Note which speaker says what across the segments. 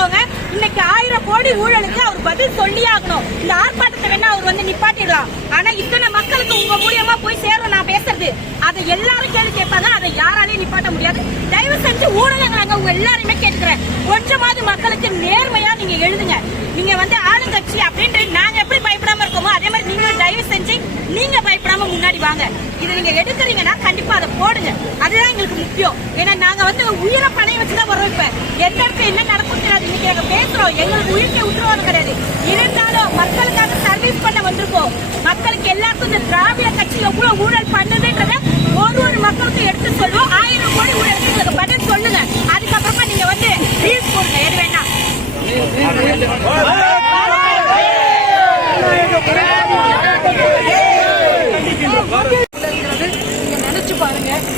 Speaker 1: வச்சுக்கோங்க இன்னைக்கு ஆயிரம் கோடி ஊழலுக்கு அவர் பதில் சொல்லி ஆகணும். இந்த ஆர்ப்பாட்டத்தை வேணா அவர் வந்து நிப்பாட்டிடலாம். ஆனா இத்தனை மக்களுக்கு உங்க மூலியமா போய் சேரும் நான் பேசுறது. அதை எல்லாரும் கேள்வி கேட்பாங்க அதை யாராலையும் நிப்பாட்ட முடியாது. தயவு செஞ்சு ஊடகங்களாங்க உங்க எல்லாருமே கேட்கிறேன் கொஞ்சமாவது மக்களுக்கு நேர்மையா நீங்க எழுதுங்க. நீங்க வந்து ஆளுங்கட்சி அப்படின்ட்டு நாங்க எப்படி பயப்படாம இருக்கோமோ அதே மாதிரி நீங்களும் தயவு செஞ்சு நீங்க பயப்படாம முன்னாடி வாங்க. இதை நீங்க எடுக்கிறீங்கன்னா கண்டிப்பா அதை போடுங்க. அதுதான் எங்களுக்கு முக்கியம். ஏன்னா நாங்க வந்து உயிரை பணைய வரும் இப்ப. எந்த இடத்துல என்ன நடக்கும் தெரியாது. இன்னைக்கு நாங்க பேசுறோம். எங்களுக்கு உயிர்க்க உத்தரவாதம் கிடையாது. இருந்தாலும் மக்களுக்காக சர்வீஸ் பண்ண வந்திருக்கோம். மக்களுக்கு எல்லாருக்கும் இந்த திராவிட கட்சி எவ்வளவு ஊழல் பண்ணுதுன்றத ஒரு ஒரு மக்களுக்கும் எடுத்து சொல்லுவோம். ஆயிரம் கோடி ஊழலுக்கு எங்களுக்கு பதில் சொல்லுங்க. அதுக்கப்புறமா நீங்க வந்து ரீல்ஸ் போடுங்க. எது வேணா.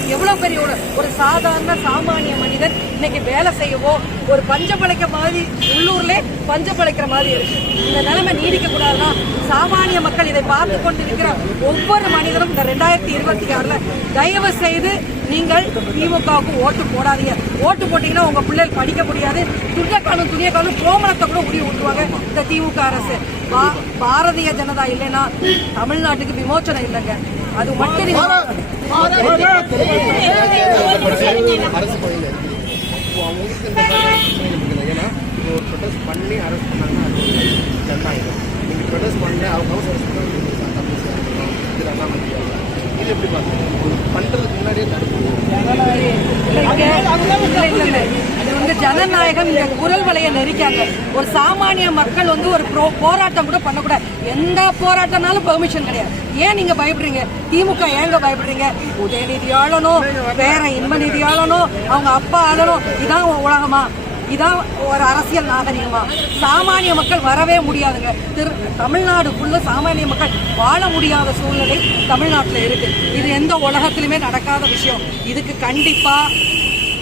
Speaker 2: எவ்வளோ பெரிய ஒரு ஒரு சாதாரண சாமானிய மனிதன் இன்னைக்கு வேலை செய்யவோ ஒரு பஞ்ச பழைக்க மாதிரி உள்ளூர்லே பஞ்ச பழைக்கிற மாதிரி இருக்கு. இந்த நிலைமை நீடிக்க கூடாதுன்னா சாமானிய மக்கள் இதை பார்த்து கொண்டிருக்கிற ஒவ்வொரு மனிதரும் இந்த ரெண்டாயிரத்தி இருபத்தி ஆறுல தயவு செய்து நீங்கள் திமுகவுக்கு ஓட்டு போடாதீங்க. ஓட்டு போட்டீங்கன்னா உங்க பிள்ளைகள் படிக்க முடியாது. துணியக்காலும் துணியக்காலும் கோமலத்தை கூட உரிய விட்டுருவாங்க இந்த திமுக அரசு. பா- பாரதிய ஜனதா இல்லைன்னா தமிழ்நாட்டுக்கு விமோச்சனம் இல்லைங்க. அது மட்டும்
Speaker 3: அரசு இப்போ அவங்களுக்கு இந்த ஏன்னா ஒரு ப்ரொடெஸ்ட் பண்ணி அரெஸ்ட் பண்ணாங்கன்னா அது ஜனநாயகம் நீங்கள் ப்ரொடெஸ்ட் பண்ணி அவங்க ஹவுஸ் அரெஸ்ட் பண்ணி. இது எப்படி பார்க்குறீங்க பண்ணுறதுக்கு முன்னாடியே தடுப்பு
Speaker 2: இது வந்து ஜனநாயகம் இந்த குரல் வலைய நெரிக்காங்க. ஒரு சாமானிய மக்கள் வந்து ஒரு போராட்டம் கூட பண்ணக்கூடாது. எந்த போராட்டம்னாலும் பெர்மிஷன் கிடையாது. ஏன் நீங்க பயப்படுறீங்க? திமுக ஏங்க பயப்படுறீங்க? உதயநிதி ஆளணும் வேற இன்பநிதி ஆளணும் அவங்க அப்பா ஆளணும். இதான் உலகமா? இதான் ஒரு அரசியல் நாகரிகமா? சாமானிய மக்கள் வரவே முடியாதுங்க. திரு தமிழ்நாடு ஃபுல்லு சாமானிய மக்கள் வாழ முடியாத சூழ்நிலை தமிழ்நாட்டில் இருக்கு. இது எந்த உலகத்திலுமே நடக்காத விஷயம். இதுக்கு கண்டிப்பா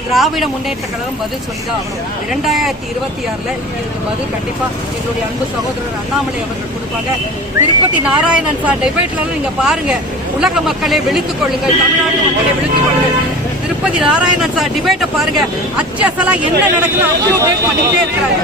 Speaker 2: திராவிட முன்னேற்ற கழகம் பதில் சொல்லிதான் ஆகணும். இரண்டாயிரத்தி இருபத்தி ஆறுல இதுக்கு பதில் கண்டிப்பா எங்களுடைய அன்பு சகோதரர் அண்ணாமலை அவர்கள் கொடுப்பாங்க. திருப்பதி நாராயணன் சார் டிபேட்ல நீங்க பாருங்க. உலக மக்களை விழித்துக் கொள்ளுங்கள் தமிழ்நாட்டு மக்களை விழித்துக் கொள்ளுங்கள். திருப்பதி நாராயணன் சார் டிபேட்டை பாருங்க. அச்சசலா என்ன நடக்குது அப்டேட் பண்ணிட்டே இருக்கிறாங்க.